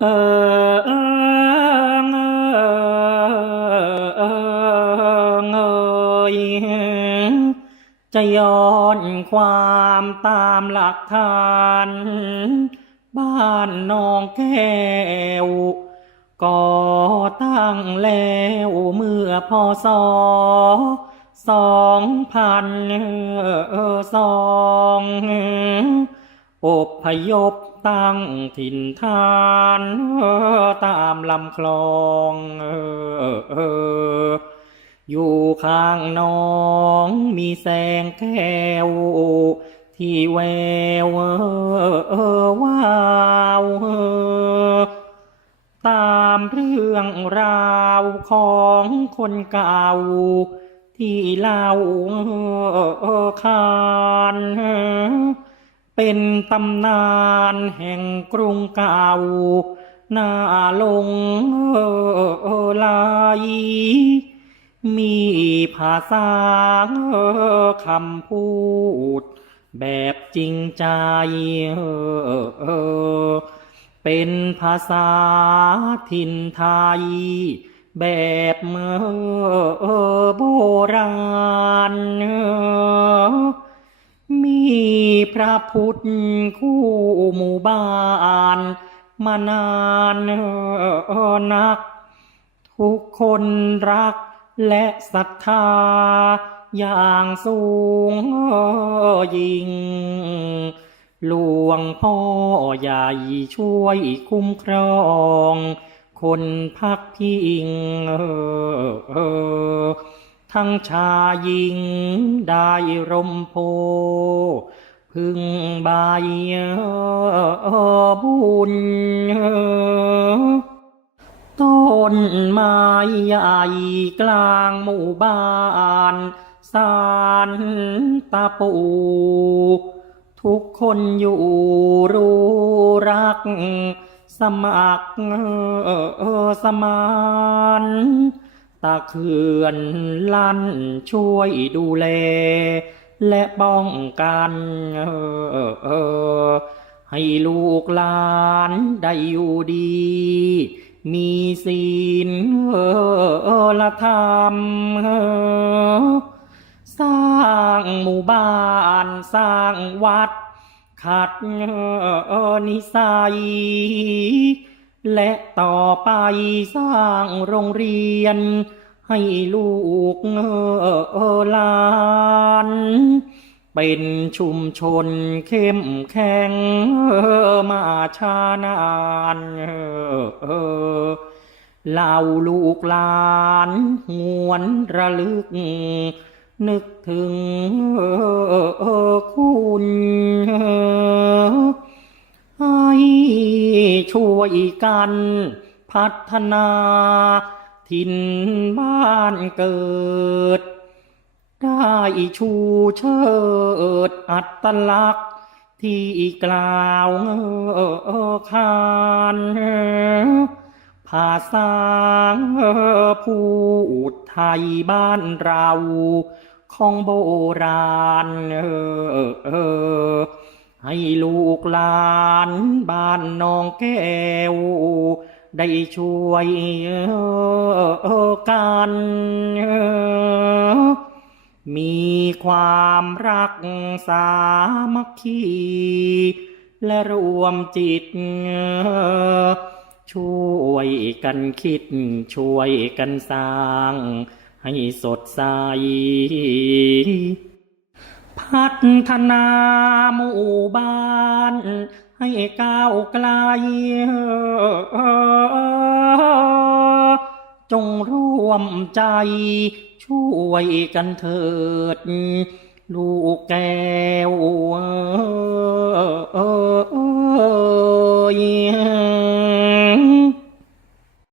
เออเออเออเออเอยจะย้อนความตามหลักฐาน บ้านนองแก้วก่อตั้งแล้วเมื่อพศสองพันสอง อบพยพตั้งถิ่นฐานตามลำคลองอยู่ข้างน้องมีแสงแก้วที่แวววาวตามเรื่องราวของคนเก่า ที่เล่าขาน เป็นตำนานแห่งกรุงเก่านาลงไหลมีภาษาคำพูด แบบจริงใจเป็นภาษาถิ่นไทย แบบเมื่อโบราณ มีพระพุทธคู่หมู่บ้านมานานนัก ทุกคนรักและศรัทธาอย่างสูงยิ่งหลวงพ่อใหญ่ช่วยคุ้มครอง คนพักพิง ทั้งชายหญิงได้ร่มโพ พึ่งใบบุญต้นไม้ใหญ่กลางหมู่บ้านสารตาปู ทุกคนอยู่รู้รัก สมัครสมาน ตาเขื่อนลั่นช่วยดูแล และป้องกันให้ลูกหลานได้อยู่ดี มีศีลละธรรมสร้างหมู่บ้านสร้างวัด ขัดนิสัย และต่อไปสร้างโรงเรียน ให้ลูกหลาน เป็นชุมชนเข้มแข็งมาชานานเล่าลูกหลานหวนระลึก นึกถึง วยกัน พัฒนาถิ่นบ้านเกิด ได้ชูเชิดอัตลักษณ์ที่กล่าวขานภาษาพูดไทยบ้านเรา ของโบราณ ให้ลูกหลานบ้านนองแก้ว ได้ช่วยกัน มีความรักสามัคคี และรวมจิต ช่วยกันคิดช่วยกันสร้าง ให้สดใส พัฒนาหมู่บ้านให้ก้าวไกลจงร่วมใจช่วยกันเถิด ลูกแก้วเออ